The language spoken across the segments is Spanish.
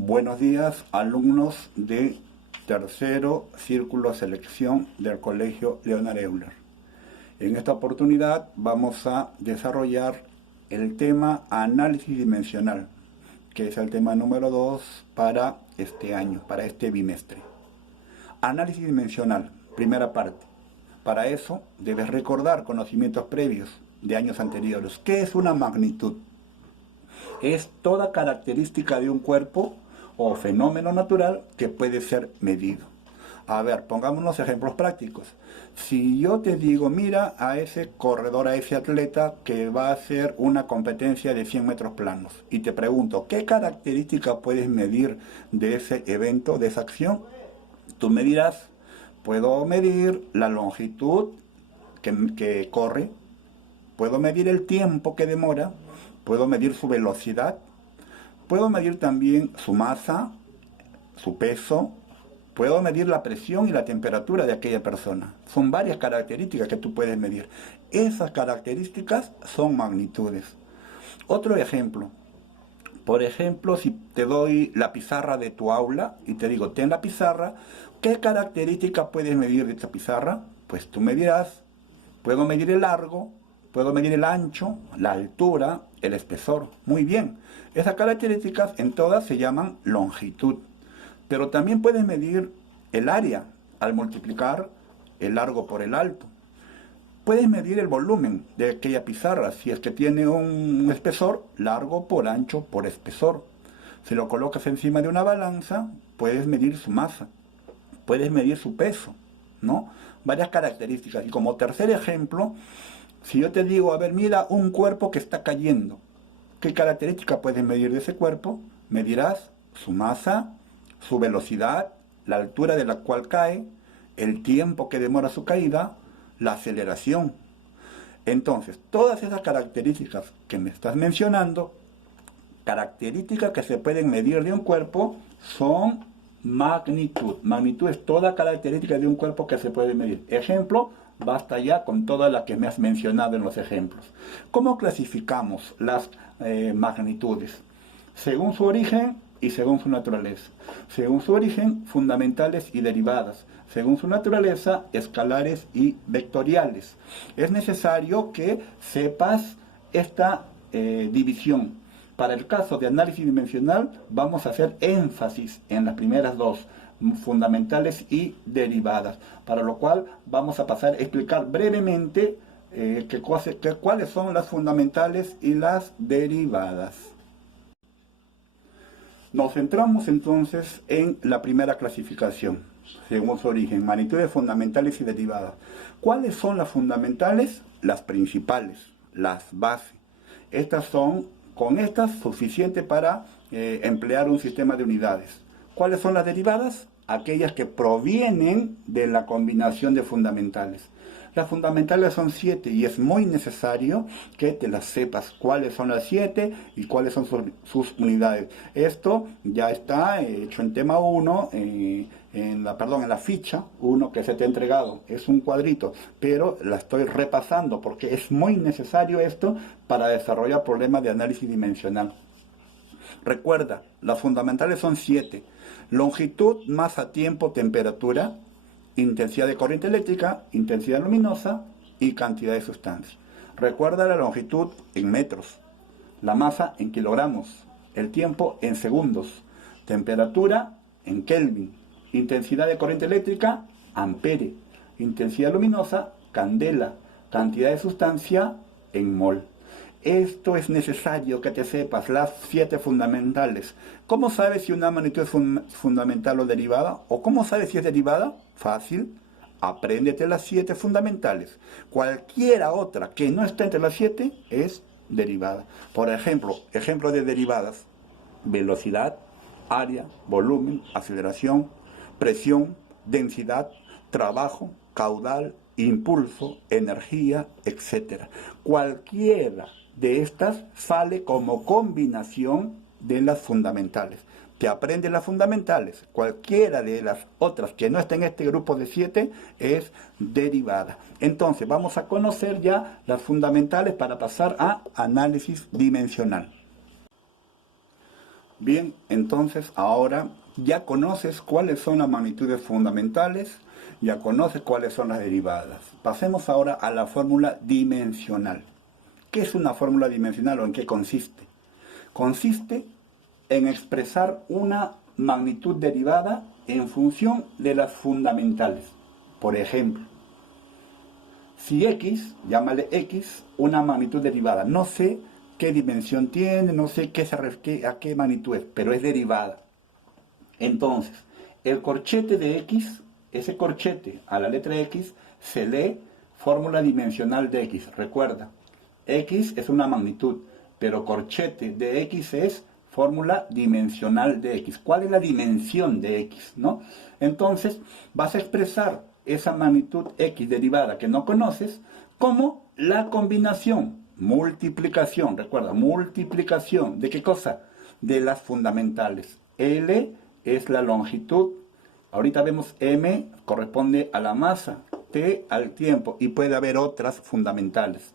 Buenos días, alumnos de tercero círculo selección del Colegio Leonard Euler. En esta oportunidad vamos a desarrollar el tema análisis dimensional, que es el tema número 2 para este año, para este bimestre. Análisis dimensional, primera parte. Para eso debes recordar conocimientos previos de años anteriores. ¿Qué es una magnitud? Es toda característica de un cuerpo o fenómeno natural que puede ser medido. A ver, pongamos unos ejemplos prácticos. Si yo te digo, mira a ese corredor, a ese atleta que va a hacer una competencia de 100 metros planos, y te pregunto, ¿qué característica puedes medir de ese evento, de esa acción? Tú me dirás, puedo medir la longitud que corre, puedo medir el tiempo que demora, puedo medir su velocidad, puedo medir también su masa, su peso, puedo medir la presión y la temperatura de aquella persona. Son varias características que tú puedes medir. Esas características son magnitudes. Otro ejemplo. Por ejemplo, si te doy la pizarra de tu aula y te digo, ten la pizarra, ¿qué características puedes medir de esta pizarra? Pues tú me dirás, puedo medir el largo, puedo medir el ancho, la altura, el espesor. Muy bien. Esas características en todas se llaman longitud. Pero también puedes medir el área al multiplicar el largo por el alto. Puedes medir el volumen de aquella pizarra. Si es que tiene un espesor, largo por ancho por espesor. Si lo colocas encima de una balanza, puedes medir su masa. Puedes medir su peso, ¿no? Varias características. Y como tercer ejemplo, si yo te digo, a ver, mira un cuerpo que está cayendo, ¿qué característica puedes medir de ese cuerpo? Medirás su masa, su velocidad, la altura de la cual cae, el tiempo que demora su caída, la aceleración. Entonces, todas esas características que me estás mencionando, características que se pueden medir de un cuerpo, son magnitud. Magnitud es toda característica de un cuerpo que se puede medir. Ejemplo, basta ya con todas las que me has mencionado en los ejemplos. ¿Cómo clasificamos las magnitudes? Según su origen y según su naturaleza. Según su origen, fundamentales y derivadas. Según su naturaleza, escalares y vectoriales. Es necesario que sepas esta división. Para el caso de análisis dimensional, vamos a hacer énfasis en las primeras dos, fundamentales y derivadas, para lo cual vamos a pasar a explicar brevemente cuáles son las fundamentales y las derivadas. Nos centramos entonces en la primera clasificación, según su origen, magnitudes fundamentales y derivadas. ¿Cuáles son las fundamentales? Las principales, las bases. Con estas suficiente para emplear un sistema de unidades. ¿Cuáles son las derivadas? Aquellas que provienen de la combinación de fundamentales. Las fundamentales son 7 y es muy necesario que te las sepas cuáles son las 7 y cuáles son sus unidades. Esto ya está hecho en tema 1, en la ficha 1 que se te ha entregado. Es un cuadrito, pero la estoy repasando porque es muy necesario esto para desarrollar problemas de análisis dimensional. Recuerda, las fundamentales son 7. Longitud, masa, tiempo, temperatura, intensidad de corriente eléctrica, intensidad luminosa y cantidad de sustancia. Recuerda la longitud en metros, la masa en kilogramos, el tiempo en segundos, temperatura en Kelvin, intensidad de corriente eléctrica, ampere, intensidad luminosa, candela, cantidad de sustancia en mol. Esto es necesario que te sepas, las 7 fundamentales. ¿Cómo sabes si una magnitud es fundamental o derivada? ¿O cómo sabes si es derivada? Fácil. Apréndete las 7 fundamentales. Cualquiera otra que no esté entre las 7 es derivada. Por ejemplo, ejemplo de derivadas: velocidad, área, volumen, aceleración, presión, densidad, trabajo, caudal, impulso, energía, etc. Cualquiera de estas sale como combinación de las fundamentales. Te aprendes las fundamentales. Cualquiera de las otras que no estén en este grupo de 7 es derivada. Entonces vamos a conocer ya las fundamentales para pasar a análisis dimensional. Bien, entonces ahora ya conoces cuáles son las magnitudes fundamentales, ya conoces cuáles son las derivadas. Pasemos ahora a la fórmula dimensional. ¿Qué es una fórmula dimensional o en qué consiste? Consiste en expresar una magnitud derivada en función de las fundamentales. Por ejemplo, si x, llámale x, una magnitud derivada, no sé qué dimensión tiene, no sé a qué magnitud es, pero es derivada. Entonces, el corchete de x, ese corchete a la letra x, se lee fórmula dimensional de x. Recuerda, x es una magnitud, pero corchete de x es fórmula dimensional de x. ¿Cuál es la dimensión de x? ¿No? Entonces, vas a expresar esa magnitud x derivada que no conoces como la combinación, multiplicación, recuerda, multiplicación, ¿de qué cosa? De las fundamentales. L es la longitud, ahorita vemos m corresponde a la masa, t al tiempo, y puede haber otras fundamentales.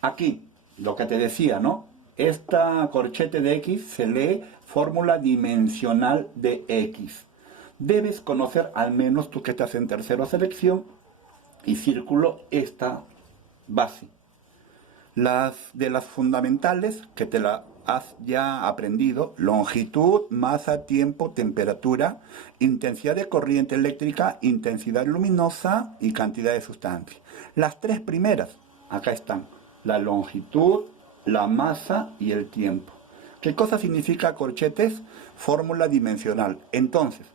Aquí, lo que te decía, ¿no? Esta corchete de x se lee fórmula dimensional de x. Debes conocer, al menos tú que estás en tercero selección y círculo, esta base. De las fundamentales, que te la has ya aprendido: longitud, masa, tiempo, temperatura, intensidad de corriente eléctrica, intensidad luminosa y cantidad de sustancia. Las tres primeras, acá están: la longitud, la masa y el tiempo. ¿Qué cosa significa corchetes? Fórmula dimensional. Entonces,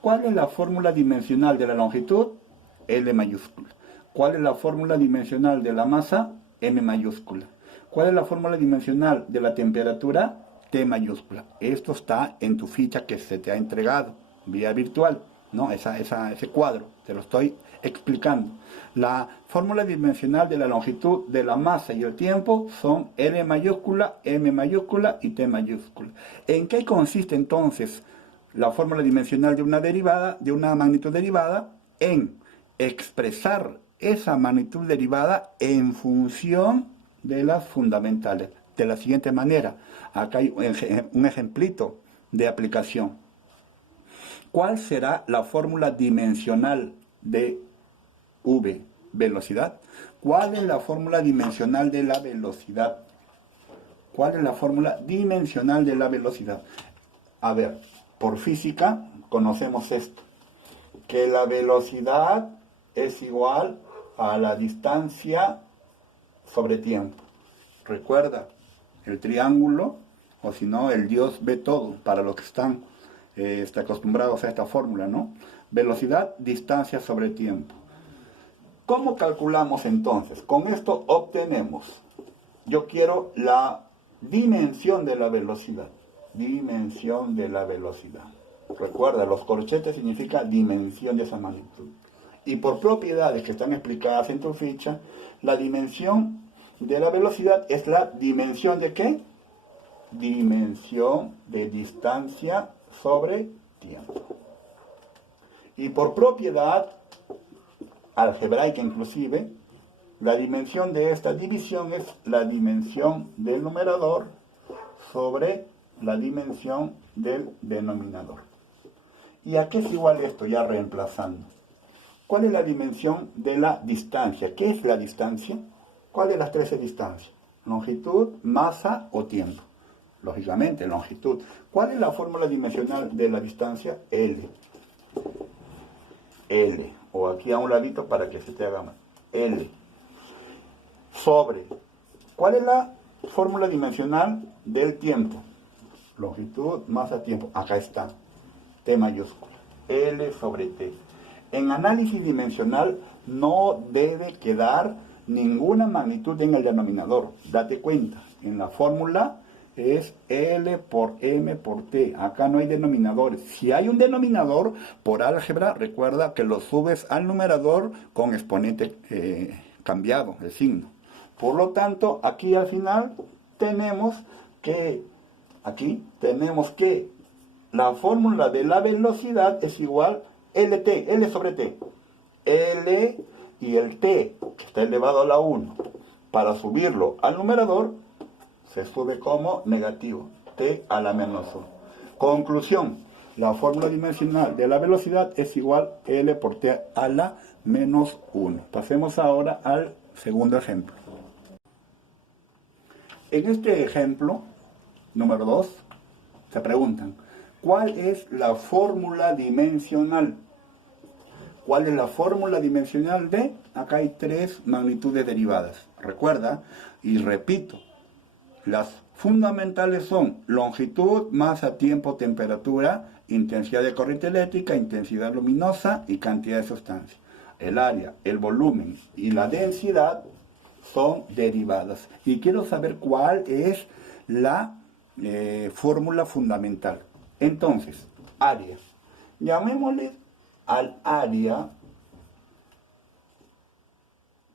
¿cuál es la fórmula dimensional de la longitud? L mayúscula. ¿Cuál es la fórmula dimensional de la masa? M mayúscula. ¿Cuál es la fórmula dimensional de la temperatura? T mayúscula. Esto está en tu ficha que se te ha entregado vía virtual, ¿no? Ese cuadro, te lo estoy explicando. La fórmula dimensional de la longitud, de la masa y el tiempo son L mayúscula, M mayúscula y T mayúscula. ¿En qué consiste entonces la fórmula dimensional de una derivada, de una magnitud derivada? En expresar esa magnitud derivada en función de las fundamentales. De la siguiente manera, acá hay un ejemplito de aplicación. ¿Cuál será la fórmula dimensional de v? Velocidad. ¿Cuál es la fórmula dimensional de la velocidad? ¿Cuál es la fórmula dimensional de la velocidad? A ver, por física conocemos esto, que la velocidad es igual a la distancia sobre tiempo. Recuerda, el triángulo, o si no, el Dios ve todo, para los que están acostumbrados a esta fórmula, ¿no? Velocidad, distancia sobre tiempo. ¿Cómo calculamos entonces? Con esto obtenemos, yo quiero la dimensión de la velocidad. Dimensión de la velocidad. Recuerda, los corchetes significa dimensión de esa magnitud. Y por propiedades que están explicadas en tu ficha, la dimensión de la velocidad es la dimensión de ¿qué? Dimensión de distancia sobre tiempo. Y por propiedad algebraica inclusive, la dimensión de esta división es la dimensión del numerador sobre la dimensión del denominador. ¿Y a qué es igual esto ya reemplazando? ¿Cuál es la dimensión de la distancia? ¿Qué es la distancia? ¿Cuál de las tres es distancia? Longitud, masa o tiempo. Lógicamente, longitud. ¿Cuál es la fórmula dimensional de la distancia? L. L. O aquí a un ladito para que se te haga más. L. Sobre. ¿Cuál es la fórmula dimensional del tiempo? Longitud, masa, tiempo. Acá está. T mayúscula. L sobre T. En análisis dimensional no debe quedar ninguna magnitud en el denominador. Date cuenta, en la fórmula es L por M por T. Acá no hay denominadores. Si hay un denominador, por álgebra, recuerda que lo subes al numerador con exponente cambiado, el signo. Por lo tanto, aquí al final tenemos que la fórmula de la velocidad es igual LT, L sobre T. L y el T, que está elevado a la 1, para subirlo al numerador, se sube como negativo, T a la menos 1. Conclusión, la fórmula dimensional de la velocidad es igual a L por T a la menos 1. Pasemos ahora al segundo ejemplo. En este ejemplo, número 2, se preguntan, ¿cuál es la fórmula dimensional? ¿Cuál es la fórmula dimensional de? Acá hay 3 magnitudes derivadas. Recuerda, y repito, las fundamentales son longitud, masa, tiempo, temperatura, intensidad de corriente eléctrica, intensidad luminosa y cantidad de sustancia. El área, el volumen y la densidad son derivadas. Y quiero saber cuál es la fórmula fundamental. Entonces, área. Llamémosle al área.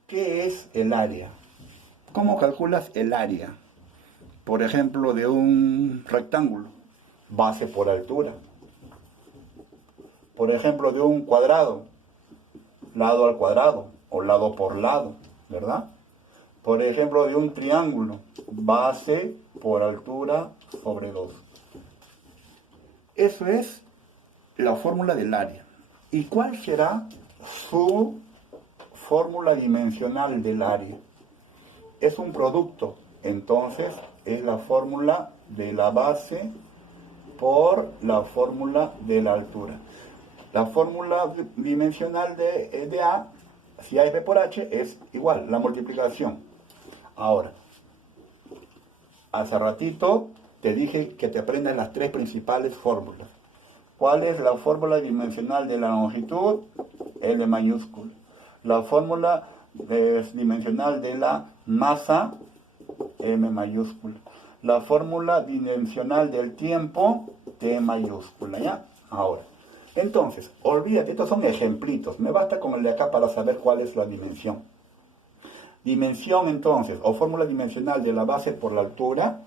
¿Qué es el área? ¿Cómo calculas el área? Por ejemplo, de un rectángulo, base por altura. Por ejemplo, de un cuadrado, lado al cuadrado o lado por lado, ¿verdad? Por ejemplo, de un triángulo, base por altura sobre 2. Eso es la fórmula del área. ¿Y cuál será su fórmula dimensional del área? Es un producto, entonces es la fórmula de la base por la fórmula de la altura. La fórmula dimensional de A, si A es B por H, es igual, la multiplicación. Ahora, hace ratito te dije que te aprendas las 3 principales fórmulas. ¿Cuál es la fórmula dimensional de la longitud? L mayúscula. La fórmula dimensional de la masa, M mayúscula. La fórmula dimensional del tiempo, T mayúscula, ¿ya? Ahora, entonces, olvídate, estos son ejemplitos. Me basta con el de acá para saber cuál es la dimensión. Dimensión, entonces, o fórmula dimensional de la base por la altura.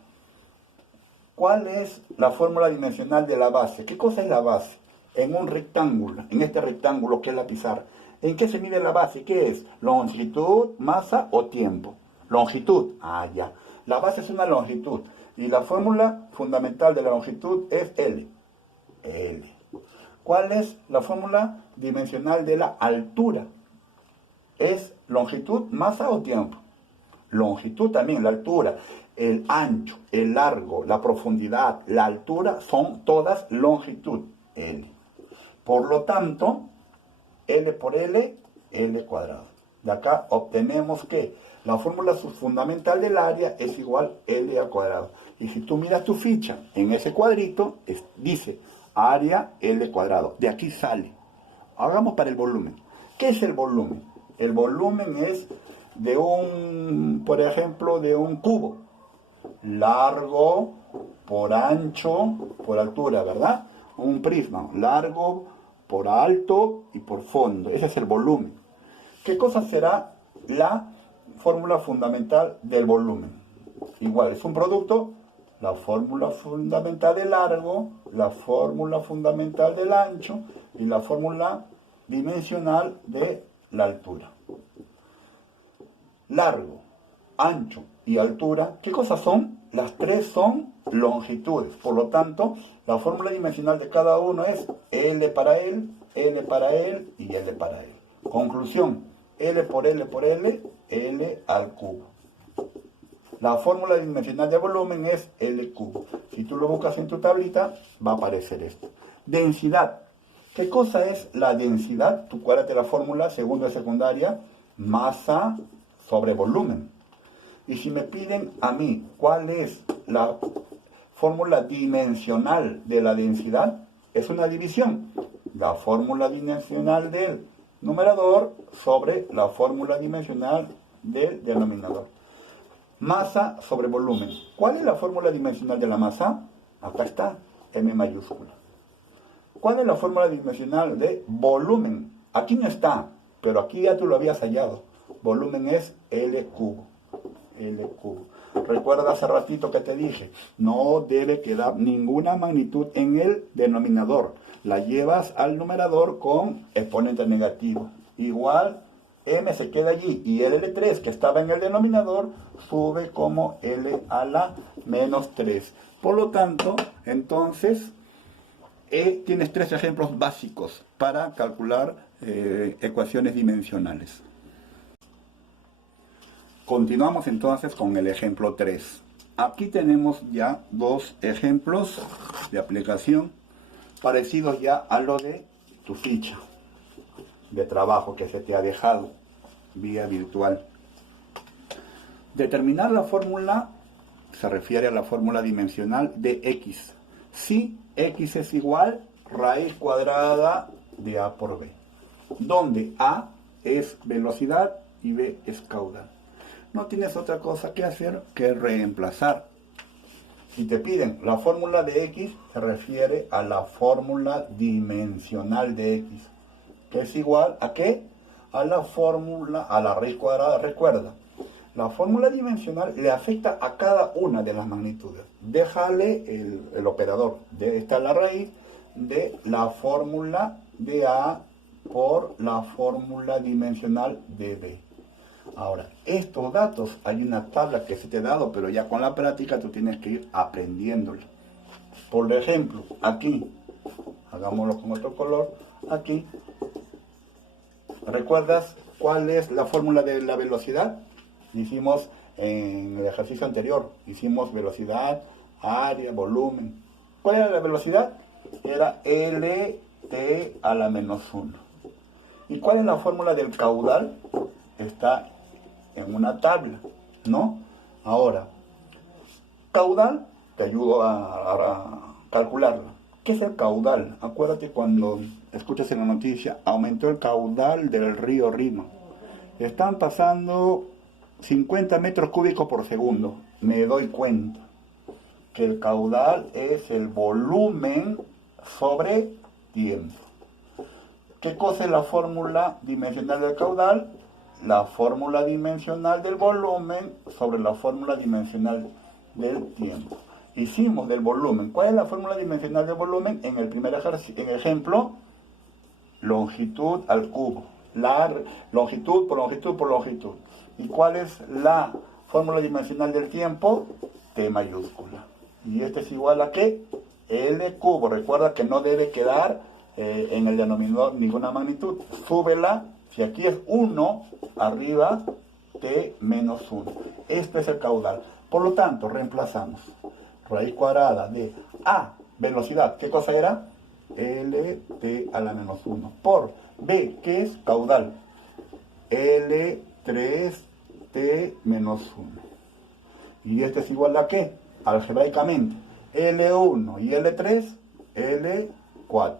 ¿Cuál es la fórmula dimensional de la base? ¿Qué cosa es la base? En un rectángulo, en este rectángulo que es la pizarra. ¿En qué se mide la base? ¿Qué es? ¿Longitud, masa o tiempo? Longitud. Ah, ya. La base es una longitud. Y la fórmula fundamental de la longitud es L. L. ¿Cuál es la fórmula dimensional de la altura? ¿Es longitud, masa o tiempo? Longitud también, la altura. El ancho, el largo, la profundidad, la altura son todas longitud, L. Por lo tanto, L por L, L cuadrado. De acá obtenemos que la fórmula fundamental del área es igual a L al cuadrado. Y si tú miras tu ficha en ese cuadrito, dice área L cuadrado. De aquí sale. Hagamos para el volumen. ¿Qué es el volumen? El volumen es de por ejemplo, de un cubo. Largo por ancho por altura, ¿verdad? Un prisma, largo por alto y por fondo. Ese es el volumen. ¿Qué cosa será la fórmula fundamental del volumen? Igual, es un producto, la fórmula fundamental del largo, la fórmula fundamental del ancho y la fórmula dimensional de la altura. Largo, ancho y altura, ¿qué cosas son? Las 3 son longitudes. Por lo tanto, la fórmula dimensional de cada uno es L para él, L para él y L para él. Conclusión, L por L por L, L al cubo. La fórmula dimensional de volumen es L cubo. Si tú lo buscas en tu tablita, va a aparecer esto. Densidad. ¿Qué cosa es la densidad? Tú acuérdate la fórmula, segundo de secundaria, masa sobre volumen. Y si me piden a mí cuál es la fórmula dimensional de la densidad, es una división. La fórmula dimensional del numerador sobre la fórmula dimensional del denominador. Masa sobre volumen. ¿Cuál es la fórmula dimensional de la masa? Acá está, M mayúscula. ¿Cuál es la fórmula dimensional de volumen? Aquí no está, pero aquí ya tú lo habías hallado. Volumen es L cubo. L cubo. Recuerda hace ratito que te dije, no debe quedar ninguna magnitud en el denominador. La llevas al numerador con exponente negativo. Igual, M se queda allí y el L3 que estaba en el denominador sube como L a la menos 3. Por lo tanto, entonces, tienes 3 ejemplos básicos para calcular ecuaciones dimensionales. Continuamos entonces con el ejemplo 3. Aquí tenemos ya 2 ejemplos de aplicación parecidos ya a lo de tu ficha de trabajo que se te ha dejado vía virtual. Determinar la fórmula se refiere a la fórmula dimensional de x. Si x es igual raíz cuadrada de a por b, donde a es velocidad y b es caudal. No tienes otra cosa que hacer que reemplazar. Si te piden la fórmula de x, se refiere a la fórmula dimensional de x, que es igual a ¿qué? A la fórmula, a la raíz cuadrada. Recuerda, la fórmula dimensional le afecta a cada una de las magnitudes. Déjale el operador. Está la raíz de la fórmula de a por la fórmula dimensional de b. Ahora, estos datos, hay una tabla que se te ha dado, pero ya con la práctica tú tienes que ir aprendiéndola. Por ejemplo, aquí, hagámoslo con otro color, aquí, ¿recuerdas cuál es la fórmula de la velocidad? Hicimos en el ejercicio anterior, hicimos velocidad, área, volumen. ¿Cuál era la velocidad? Era LT a la menos 1. ¿Y cuál es la fórmula del caudal? Está en una tabla, ¿no? Ahora, caudal, te ayudo a calcularlo. ¿Qué es el caudal? Acuérdate cuando escuchas en la noticia, aumentó el caudal del río Rima. Están pasando 50 metros cúbicos por segundo. Me doy cuenta que el caudal es el volumen sobre tiempo. ¿Qué cosa es la fórmula dimensional del caudal? La fórmula dimensional del volumen sobre la fórmula dimensional del tiempo. Hicimos del volumen. ¿Cuál es la fórmula dimensional del volumen? En el primer ejemplo, longitud al cubo. La longitud por longitud por longitud. ¿Y cuál es la fórmula dimensional del tiempo? T mayúscula. ¿Y este es igual a qué? L cubo. Recuerda que no debe quedar en el denominador ninguna magnitud. Súbela. Si aquí es 1, arriba t menos 1. Este es el caudal. Por lo tanto, reemplazamos raíz cuadrada de a, velocidad. ¿Qué cosa era? Lt a la menos 1. Por b, ¿qué es? Caudal. L3t menos 1. ¿Y este es igual a qué? Algebraicamente. L1 y L3, L4.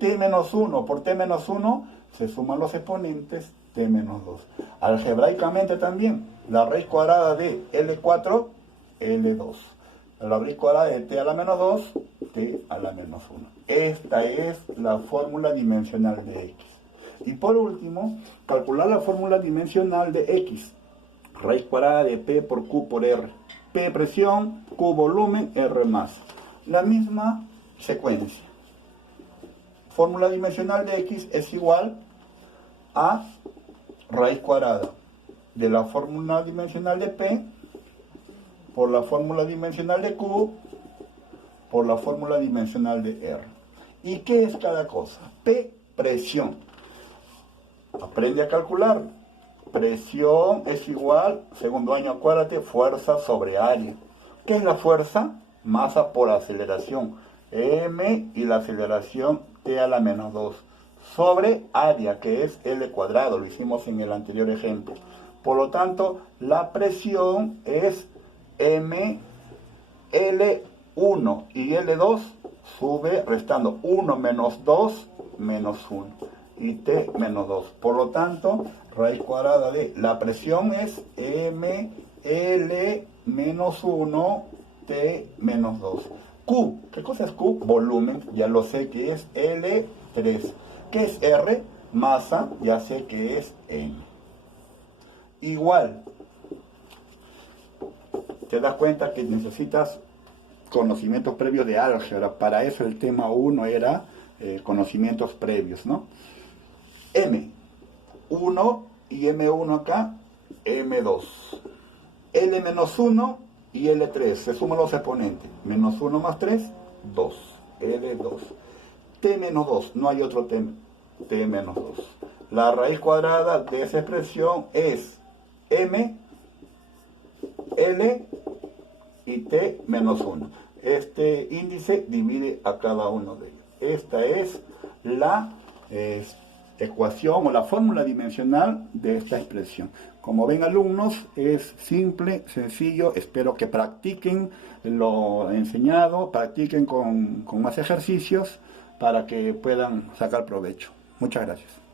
T menos 1 por T menos 1 se suman los exponentes T menos 2. Algebraicamente también, la raíz cuadrada de L4, L2. La raíz cuadrada de T a la menos 2, T a la menos 1. Esta es la fórmula dimensional de X. Y por último, calcular la fórmula dimensional de X. Raíz cuadrada de P por Q por R. P presión, Q volumen, R masa. La misma secuencia. Fórmula dimensional de X es igual a raíz cuadrada de la fórmula dimensional de P por la fórmula dimensional de Q por la fórmula dimensional de R. ¿Y qué es cada cosa? P, presión. Aprende a calcular. Presión es igual, segundo año, acuérdate, fuerza sobre área. ¿Qué es la fuerza? Masa por aceleración. M y la aceleración T a la menos 2. Sobre área, que es L cuadrado. Lo hicimos en el anterior ejemplo. Por lo tanto, la presión es M, L1 y L2 sube restando 1 menos 2 menos 1 y T menos 2. Por lo tanto, raíz cuadrada de la presión es M, L menos 1, T menos 2. Q, ¿qué cosa es Q? Volumen, ya lo sé que es L3. ¿Qué es R? Masa, ya sé que es M. Igual, te das cuenta que necesitas conocimientos previos de álgebra. Para eso el tema 1 era conocimientos previos, ¿no? M1 y M1 acá, M2. L-1 y L3, se suman los exponentes. Menos 1 más 3, 2. L2. T menos 2, no hay otro T, T menos 2. La raíz cuadrada de esa expresión es M, L y T menos 1. Este índice divide a cada uno de ellos. Esta es la ecuación o la fórmula dimensional de esta expresión. Como ven, alumnos, es simple, sencillo. Espero que practiquen lo enseñado, practiquen con más ejercicios para que puedan sacar provecho. Muchas gracias.